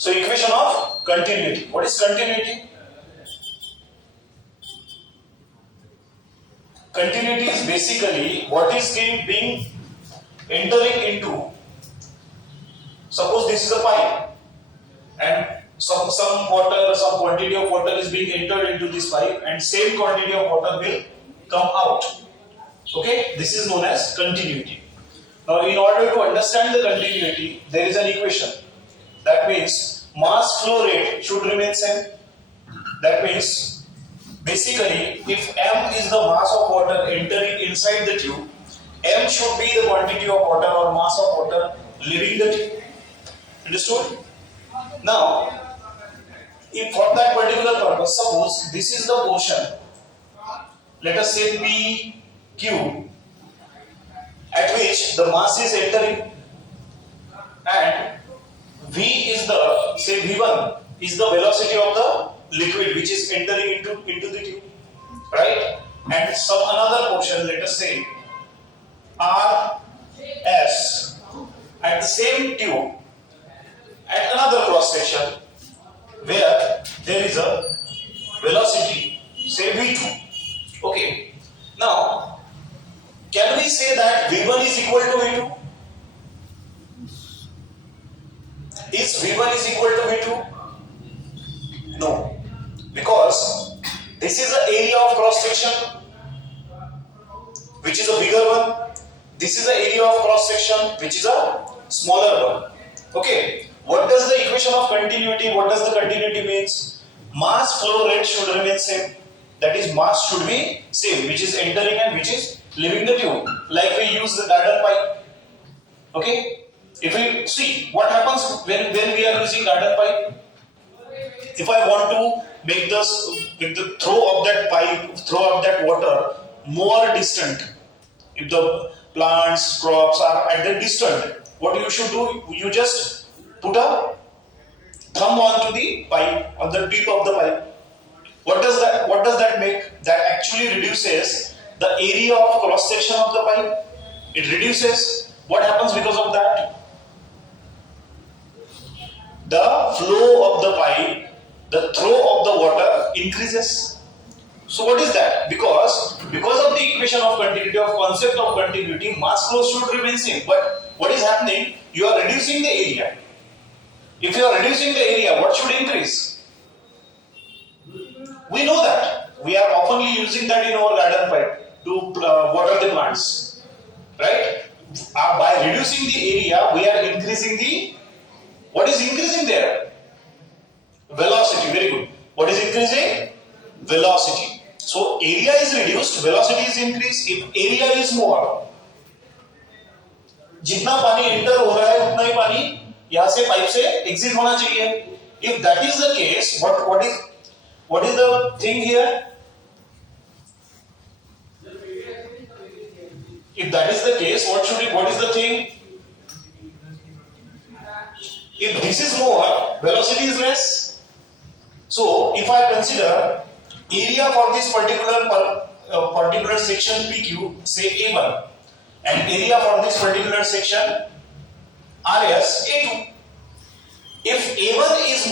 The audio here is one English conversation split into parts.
So equation of continuity. What is continuity? Continuity is basically what is being entering into. Suppose this is a pipe and some water, some quantity of water is being entered into this pipe and same quantity of water will come out. Okay, this is known as continuity. Now in order to understand the continuity, there is an equation. That means mass flow rate should remain same. That means basically if m is the mass of water entering inside the tube, m should be the quantity of water or mass of water leaving the tube. Understood? Now, if for that particular purpose, suppose this is the portion, let us say PQ, at which the mass is entering, and V is the, say V1 is the velocity of the liquid which is entering into the tube, right? And some another portion, let us say RS, at the same tube, at another cross section where there is a velocity, say V2. Okay. Now, can we say that V1 is equal to V2? Is V1 is equal to V2? No. Because this is the area of cross section, which is a bigger one. This is the area of cross section, which is a smaller one. Okay. What does the equation of continuity, what does the continuity means? Mass flow rate should remain same. That is, mass should be same, which is entering and which is leaving the tube. Like we use the garden pipe. Okay? If we see what happens when we are using garden pipe. If I want to make the throw of that pipe, throw of that water more distant. If the plants, crops are at the distant, what you should do? You just put a thumb onto the pipe, on the tip of the pipe. What does that make? That actually reduces the area of cross section of the pipe. It reduces. What happens because of that? The flow of the pipe, the throw of the water increases. So what is that? Because of the equation of continuity, of concept of continuity, mass flow should remain same. But what is happening? You are reducing the area. If you are reducing the area, what should increase? We know that. We are oftenly using that in our garden pipe to water the plants. Right? By reducing the area, we are increasing the... What is increasing there? Velocity. Very good. What is increasing? Velocity. So, area is reduced, velocity is increased. If area is more, जितना पानी enter हो रहा है उतना ही पानी यहाँ से pipe से exit होना चाहिए. If that is the case, what is the thing here? If that is the case, what is the thing? If this is more, velocity is less. So, if I consider area for this particular section PQ, say A1, and area for this particular section RS, A2. If A1 is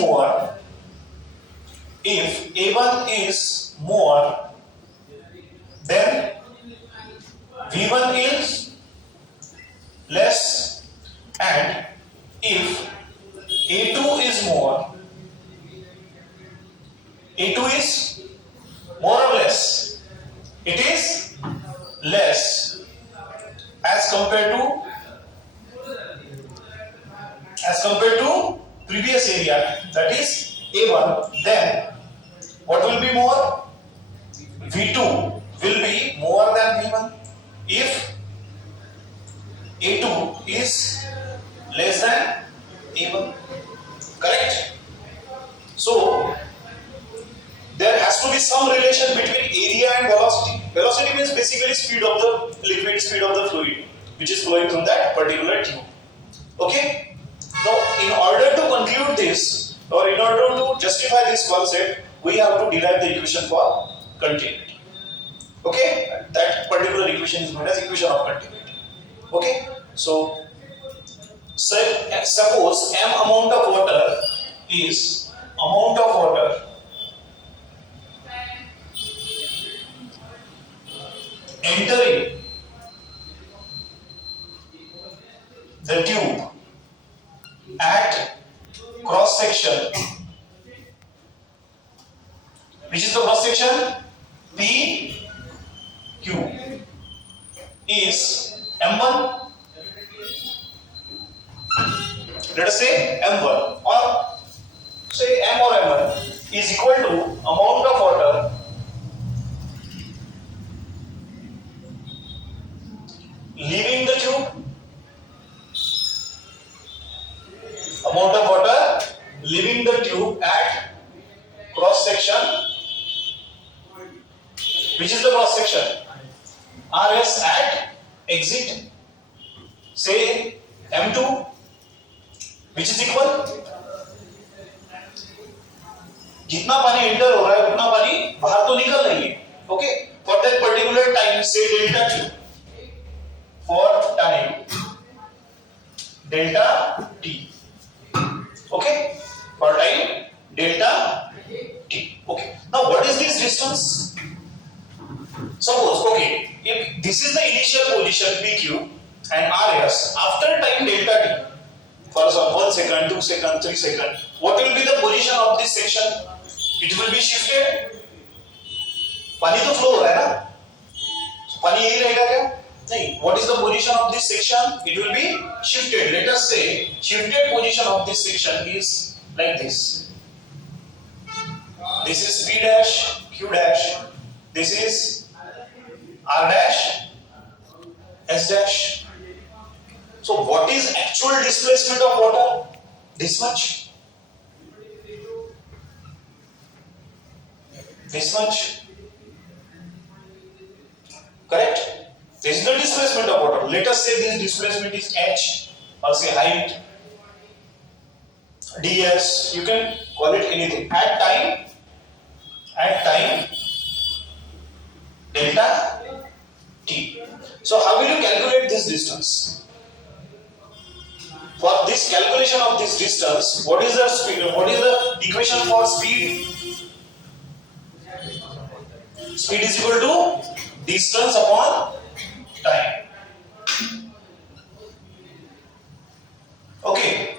more, then V1 is less, and if A2 is more, A2 is more or less, it is less as compared to previous area, that is A1, then what will be more? V2 will be more than V1 if A2 is less than A1. Correct? So, there has to be some relation between area and velocity. Velocity means basically speed of the liquid, speed of the fluid which is flowing through that particular tube. Okay? Now, in order to conclude this, or in order to justify this concept, we have to derive the equation for continuity. Okay? That particular equation is known as equation of continuity. Okay? So, suppose m amount of water is amount of water entering the tube at cross section. Which is the cross section? P Q is M1. Let us say M1 or say M or M1 is equal to amount of water leaving the tube. Amount of water leaving the tube at cross section. Which is the cross section? RS at exit, say M2, which is equal, जितना पानी enter हो रहा है उतना पानी बाहर तो निकल रही है. Okay, for that particular time से delta T, for time delta T. Okay, for time delta T. Okay, now what is this distance? Suppose, okay, if this is the initial position PQ and RS after time delta T for some 1 second, 2 second, 3 second, what will be the position of this section? It will be shifted. पानी तो flow हो रहा है ना, पानी यही रहेगा क्या? नहीं. What is the position of this section? It will be shifted. Let us say shifted position of this section is like this. This is P dash, Q dash. This is R dash, S dash. So what is actual displacement of water? This much. This much. Correct? This is the displacement of water. Let us say this displacement is H or say height, ds. You can call it anything. At time delta T. So how will you calculate this distance? For this calculation of this distance, what is the speed? What is the equation for speed? Speed is equal to distance upon time. Okay,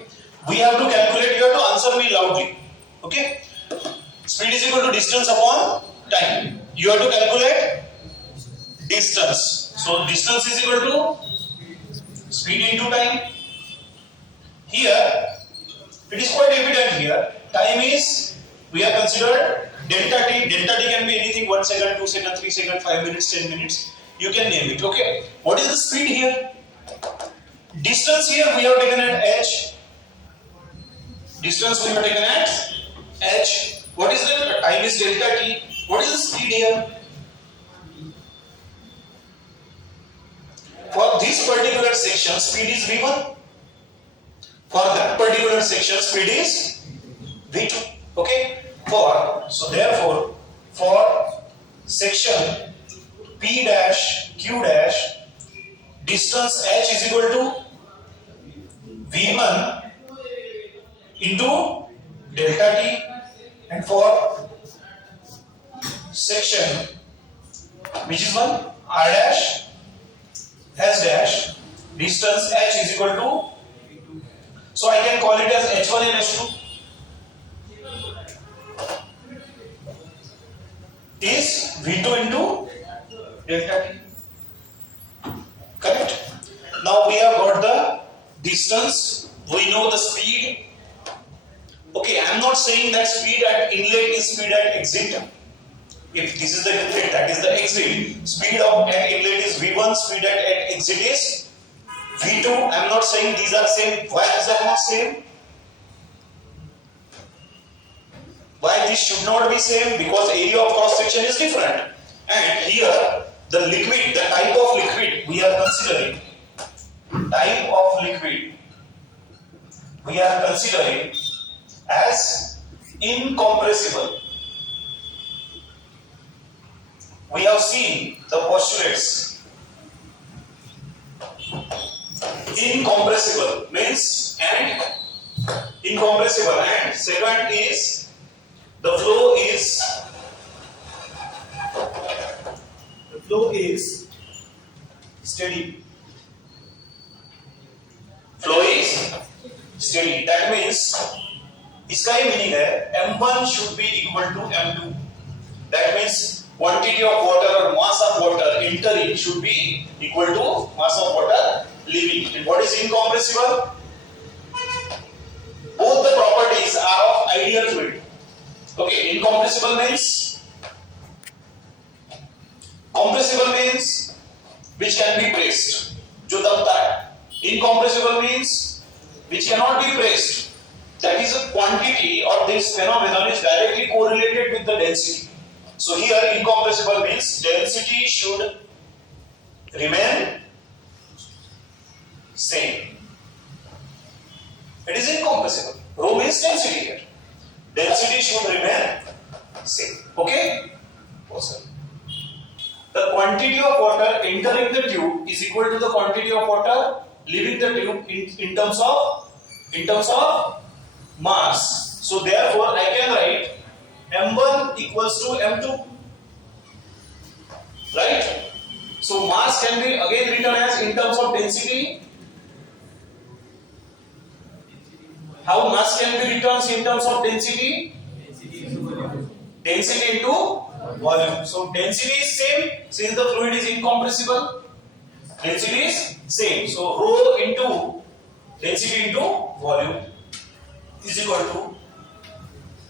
we have to calculate. You have to answer me loudly. Okay, speed is equal to distance upon time. You have to calculate distance. So distance is equal to speed into time. Here it is quite evident. Here time is, we have considered delta T. Delta T can be anything: 1 second, 2 second, 3 second, 5 minutes, 10 minutes. You can name it. Okay. What is the speed here? Distance here we have taken at H. Distance we have taken at H. What is the time is delta T? What is the speed here? For this particular section, speed is V1. For that particular section, speed is V2. Okay. So therefore, for section P dash Q dash, distance H is equal to V1 into delta T, and for section which is one R dash S dash, distance H is equal to, so I can call it as H1 and H2 is V2 into delta T. Correct? Now we have got the distance, we know the speed. Okay, I am not saying that speed at inlet is speed at exit. If this is the inlet, that is the exit. Speed of at inlet is V1, speed at exit is V2. I am not saying these are same. Why these are not same? Why this should not be same? Because area of cross section is different. And here the liquid, the type of liquid we are considering, type of liquid we are considering as incompressible. We have seen the postulates. Incompressible means, and incompressible, and second is the flow is steady. Flow is steady. That means इसका ये meaning है M1 should be equal to M2. That means quantity of water or mass of water entering should be equal to mass of water leaving. And what is incompressible? Both the properties are of ideal fluid. Okay, incompressible means compressible means which can be pressed, जो दबता है. Incompressible means which cannot be pressed. That is a quantity, or this phenomenon is directly correlated with the density. So here incompressible means density should remain same. It is incompressible. Rho means density here. Density should remain same. Okay? Awesome. The quantity of water entering the tube is equal to the quantity of water leaving the tube in terms of mass. So therefore I can write M1 equals to M2. Right? So mass can be again written as in terms of density. How mass can be written in terms of density? Density into volume. So density is same since the fluid is incompressible. Density is same. So rho into density into volume is equal to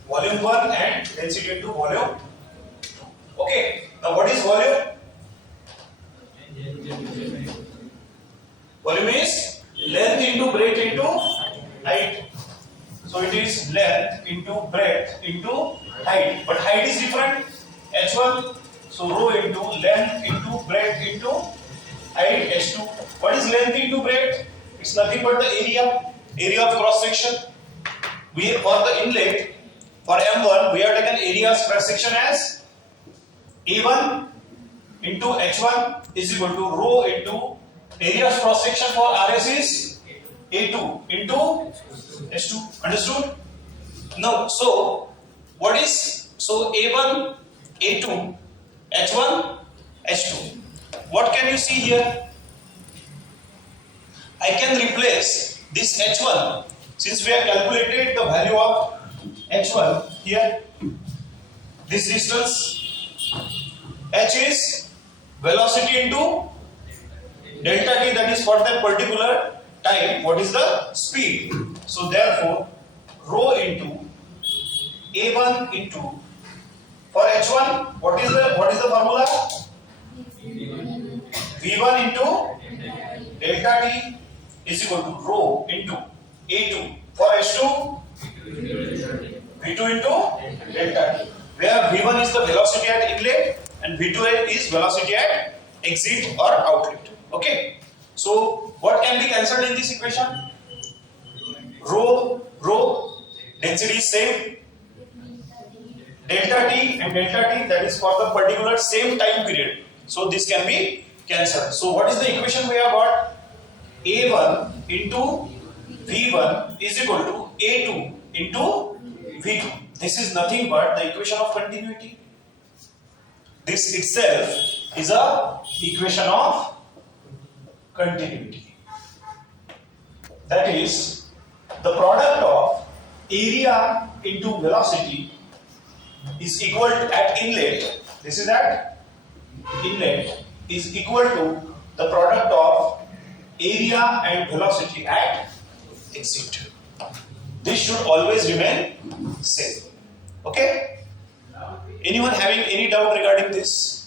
volume 1 and density into volume 2. Okay. Now what is volume? Volume is length into breadth into height. So it is length into breadth into height. But height is different. H1. So rho into length into breadth into height H2. What is length into breadth? It's nothing but the area of cross section. We for the inlet for M1 we have taken area of cross section as A1 into H1 is equal to rho into area of cross section for RS is A2 into H2. Understood? Now, so what is A1, A2, H1, H2? What can you see here? I can replace this H1 since we have calculated the value of H1 here. This distance H is velocity into delta T, that is for that particular time. What is the speed? So therefore rho into A1 into for H1 what is the formula? V1 into delta T is equal to rho into A2 for H2 V2 into delta T, where V1 is the velocity at inlet and V2 is velocity at exit or outlet. Okay. So what can be cancelled in this equation? Rho, density is same. Delta T and delta T, that is for the particular same time period. So this can be cancelled. So what is the equation we have got? A1 into V1 is equal to A2 into V2. This is nothing but the equation of continuity. This itself is a equation of continuity. That is the product of area into velocity is equal to at inlet. This is at inlet is equal to the product of area and velocity at exit. This should always remain same. Okay? Anyone having any doubt regarding this?